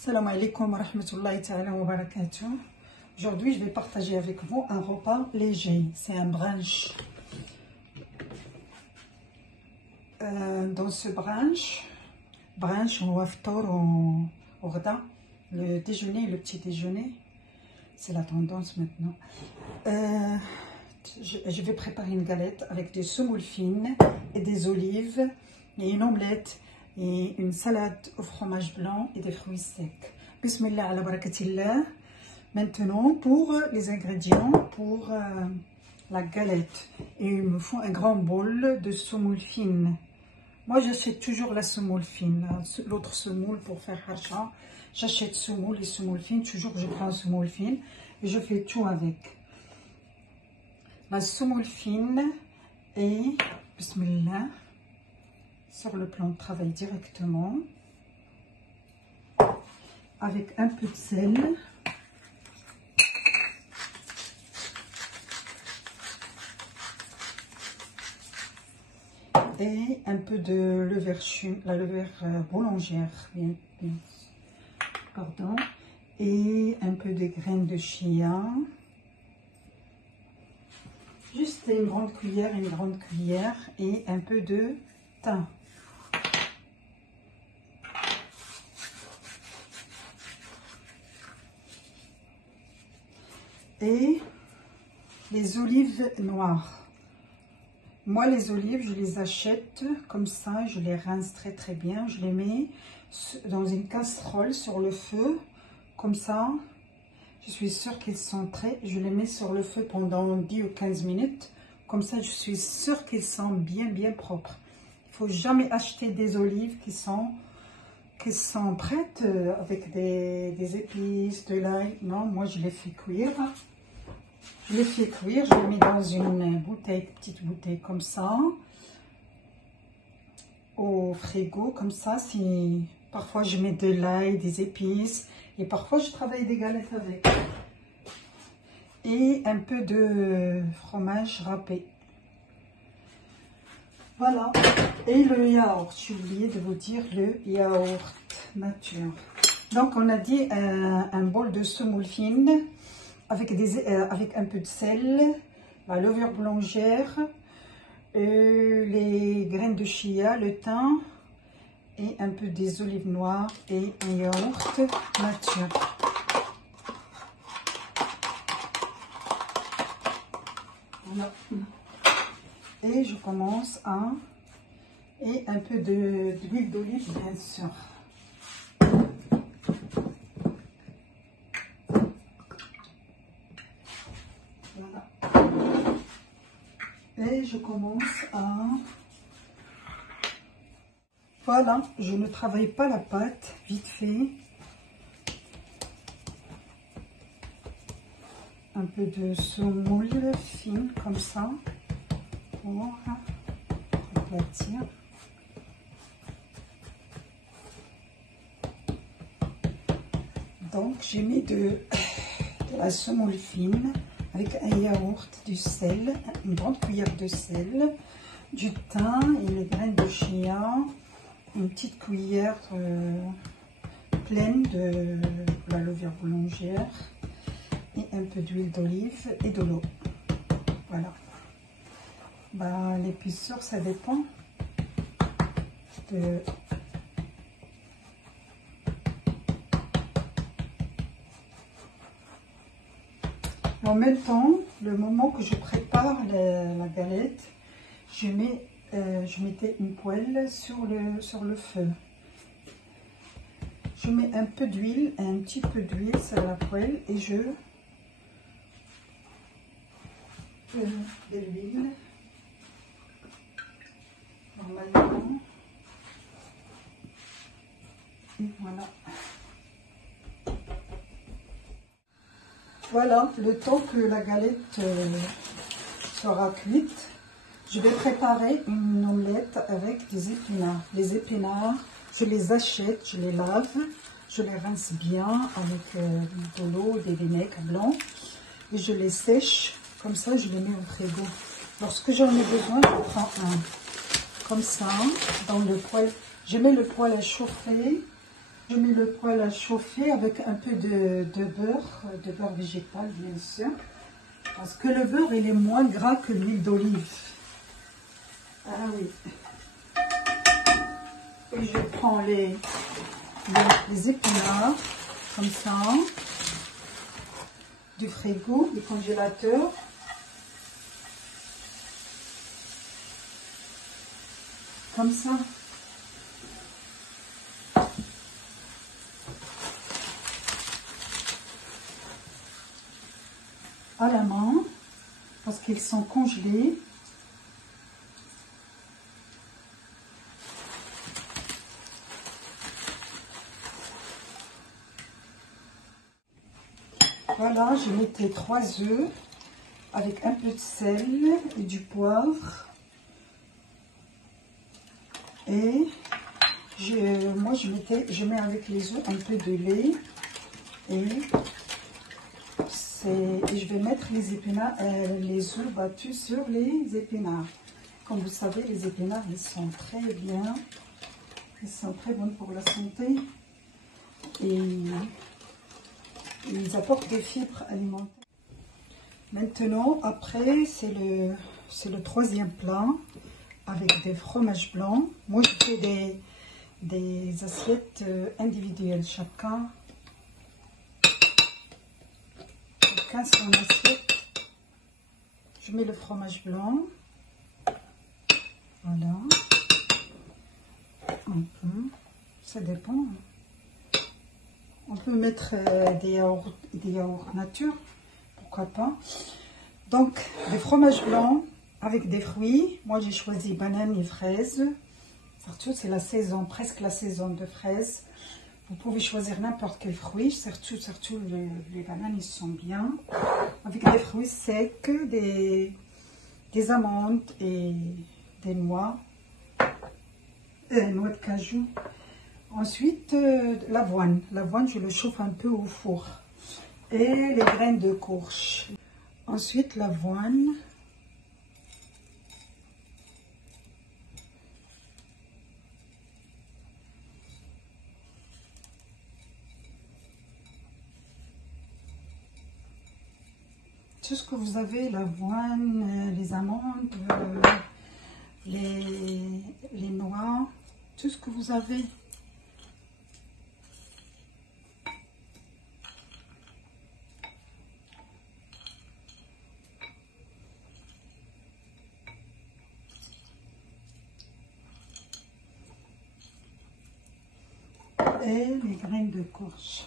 Salam alaikum wa rahmatullahi ta'ala wa barakatuh. Aujourd'hui, je vais partager avec vous un repas léger. C'est un brunch. Dans ce brunch, on va faire au ghada, le déjeuner et le petit déjeuner. C'est la tendance maintenant. Je vais préparer une galette avec des semoules fines et des olives et une omelette et une salade au fromage blanc et des fruits secs. Bismillah ala barakatillah. Maintenant, pour les ingrédients pour la galette, et il me faut un grand bol de semoule fine. Moi, j'achète toujours la semoule fine, l'autre semoule pour faire hacha. J'achète semoule et semoule fine, toujours je prends semoule fine et je fais tout avec. La semoule fine et bismillah sur le plan de travail directement avec un peu de sel. Et un peu de levure, la levure boulangère, pardon, et un peu de graines de chia, juste une grande cuillère et un peu de thym. Et les olives noires. Moi, les olives, je les achète comme ça, je les rince très bien. Je les mets dans une casserole sur le feu, comme ça. Je suis sûre qu'ils sont prêts. Je les mets sur le feu pendant 10 ou 15 minutes. Comme ça, je suis sûre qu'ils sont bien propres. Il ne faut jamais acheter des olives qui sont prêtes avec des épices, de l'ail. Non, moi, je les fais cuire. Je les fais cuire, je les mets dans une bouteille, petite bouteille comme ça, au frigo, comme ça. Si parfois je mets de l'ail, des épices, et parfois je travaille des galettes avec. Et un peu de fromage râpé. Voilà. Et le yaourt, j'ai oublié de vous dire le yaourt nature. Donc on a dit un bol de semoule fine. Avec un peu de sel, la levure boulangère, les graines de chia, le thym et un peu des olives noires et un yaourt nature. Voilà. Et je commence et un peu d'huile d'olive bien sûr. Et je commence Voilà, je ne travaille pas la pâte, vite fait. Un peu de semoule fine, comme ça, pour aplatir. Donc, j'ai mis de la semoule fine, avec un yaourt, du sel, une grande cuillère de sel, du thym et les graines de chia, une petite cuillère pleine de la levure boulangère et un peu d'huile d'olive et de l'eau. Voilà. L'épaisseur, ça dépend de... En même temps, le moment que je prépare la galette, je mettais une poêle sur le feu. Je mets un peu d'huile, un petit peu d'huile sur la poêle et je de l'huile normalement. Et voilà. Voilà, le temps que la galette sera cuite, je vais préparer une omelette avec des épinards. Les épinards, je les achète, je les lave, je les rince bien avec de l'eau, des vinaigres blancs et je les sèche. Comme ça, je les mets au frigo. Lorsque j'en ai besoin, je prends un comme ça dans le poêle. Je mets le poêle à chauffer Je mets le poêle à chauffer avec un peu de beurre végétal bien sûr. Parce que le beurre il est moins gras que l'huile d'olive. Ah oui. Et je prends les épinards comme ça. Du frigo, du congélateur. Comme ça. À la main, parce qu'ils sont congelés. Voilà, j'ai mis 3 œufs avec un peu de sel et du poivre. Et moi je mets avec les œufs un peu de lait et je vais mettre les épinards, les œufs battus sur les épinards. Comme vous savez, les épinards ils sont très bien, ils sont très bons pour la santé et ils apportent des fibres alimentaires. Maintenant, après, c'est le troisième plat avec des fromages blancs. Moi, je fais des assiettes individuelles. Chacun son assiette. Je mets le fromage blanc. Voilà. Un peu. Ça dépend. On peut mettre des yaourts nature. Pourquoi pas. Donc, des fromages blancs avec des fruits. Moi, j'ai choisi banane et fraises. Surtout, c'est la saison, presque la saison de fraises. Vous pouvez choisir n'importe quel fruit. Surtout les bananes, ils sont bien. Avec des fruits secs, des amandes et des noix. Noix de cajou. Ensuite, l'avoine. L'avoine, je le chauffe un peu au four. Et les graines de courge. Ensuite, l'avoine. Tout ce que vous avez, l'avoine, les amandes, les noix, tout ce que vous avez. Et les graines de courge.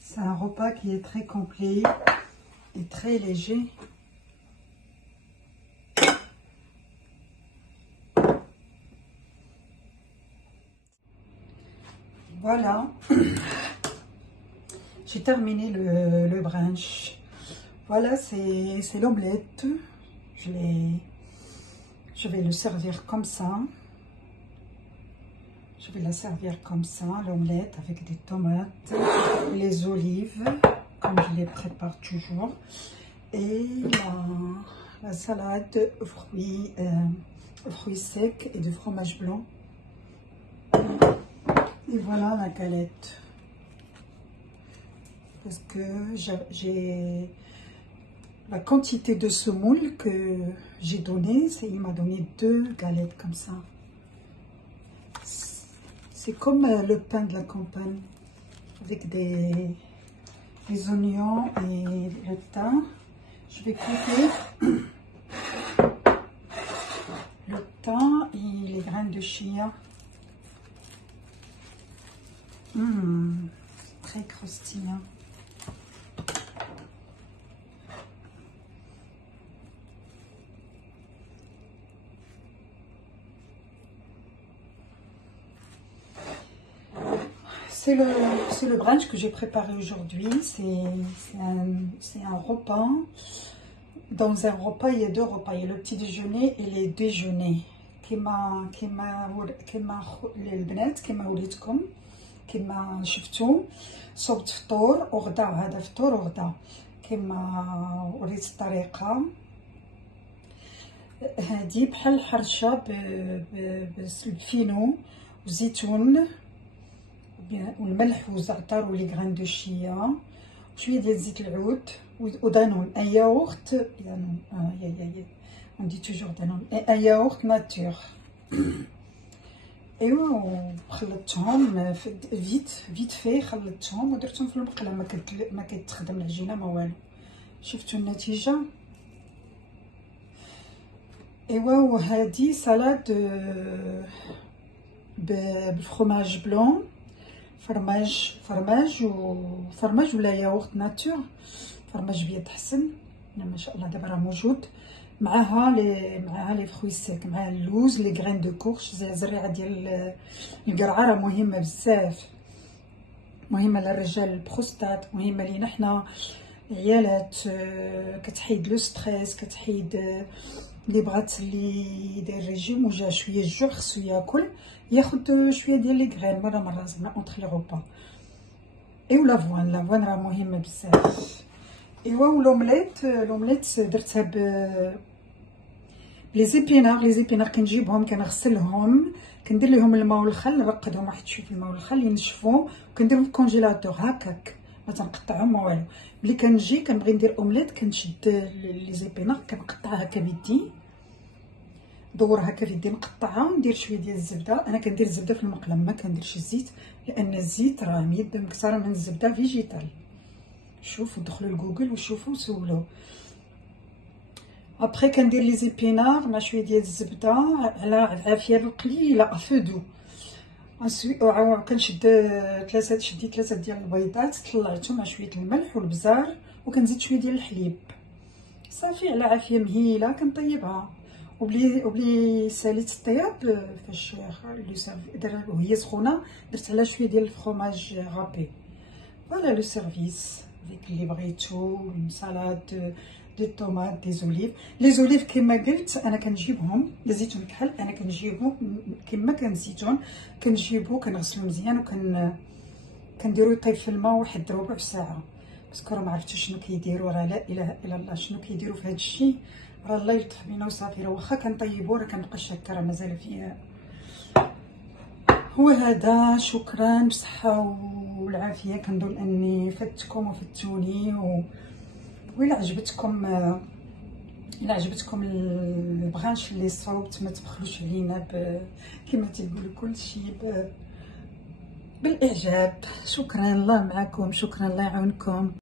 C'est un repas qui est très complet et très léger. Voilà, j'ai terminé le brunch. Voilà, c'est l'omelette. Je vais le servir comme ça. Je vais la servir comme ça, l'omelette avec des tomates, les olives, comme je les prépare toujours, et la salade aux fruits secs et de fromage blanc. Et voilà la galette. Parce que j'ai la quantité de semoule que j'ai donné, il m'a donné 2 galettes comme ça. C'est comme le pain de la campagne, avec des oignons et le thym. Je vais couper le thym et les graines de chia. Très croustillant. C'est le brunch que j'ai préparé aujourd'hui. C'est un repas. Dans un repas, il y a 2 repas. Il y a le petit déjeuner et les déjeuners. كما البنات كما وليتكم كما شفتوا صوبت فطور وغدا. هذا فطور وغدا كما وريت الطريقة. هادي بحال الحرشه بالفينو وزيتون والملح وزعتر ولي غران دو شيا وشويه ديال زيت العود ودانون ان ياغورت دانون on dit toujours دانون ان ياغورت ناتور. ايوا خلطتهم فيت في خلطتهم ودرتهم في المقله، ما كيتخدم العجينه ما والو. شفتوا النتيجه؟ ايوا وهذه سالاد بالفرماج بلون، فرماج ولا ياغورت ناتور، فرماج بيض حسن ما شاء الله دابا راه موجود. معاها لي فروي سيك، مع اللوز لي غرين دو كورش، الزريعه ديال القرعه راه مهمه بزاف، مهمه للرجال البروستات، مهمه لينا حنا العيالات، كتحيد لو ستريس، كتحيد اللي بغات اللي داير ريجيم وجا شويه الجوع خصو ياخد شويه ديال لي غرين مره زعما اونتر لي روبا. ايوا لافوان راه مهمه بزاف. ايوا لومليت درتها لي زيبينار كنجيبهم كنغسلهم، كندير ليهم الماء والخل، نرقدهم واحد شويه في الماء والخل ينشفوا وكنديرهم في الكونجيلاتور هكاك، ما تنقطعهم ما والو. ملي كنجي كنبغي ندير اومليت كنشد لي زيبينار كنقطعها هكا بيدي، دور هكا في يدي نقطعها وندير شويه ديال الزبده. انا كندير الزبده في المقله، ما كنديرش الزيت لان الزيت راه ميد مكسره من الزبده فيجيتال. شوفوا دخلوا لجوجل وشوفوا وسولوا. ابري كندير لي زيبينار مع شويه ديال الزبده على العافيه القليله افودو. كنشد شديت 3 ديال البيضات، طلعتهم مع شويه الملح والبزار وكنزيد شويه ديال الحليب صافي على عافيه مهيله. كنطيبها وبلي ساليت الطياب فاش وهي سخونه درت عليها شويه ديال الفرomage رابي. فوالا لو سيرفيس ديك اللي بغيتو، سالاد دي طوماط دي زوليف. لي زوليف كما قلت انا كنجيبهم زيتون كحل، انا كنجيبهم كما كان الزيتون كنجيبو كنغسلو مزيان كنديرو يطيب في الماء واحد ربع ساعه، باسكو راه ما عرفتش شنو كيديروا، راه لا اله الا الله شنو كيديروا في هذا الشيء، راه الله يلطف بينا وصافي. راه واخا كنطيبو راه كنبقاش هكا، راه مازال فيه. هو هذا، شكرا بصحه والعافيه. كنظن اني فدتكم وفدتوني وإلا عجبتكم البغانش اللي صوبت، ما تبخلوش علينا كما تيقولوا كلشي بالاعجاب. شكرا، الله معكم، شكرا، الله يعاونكم.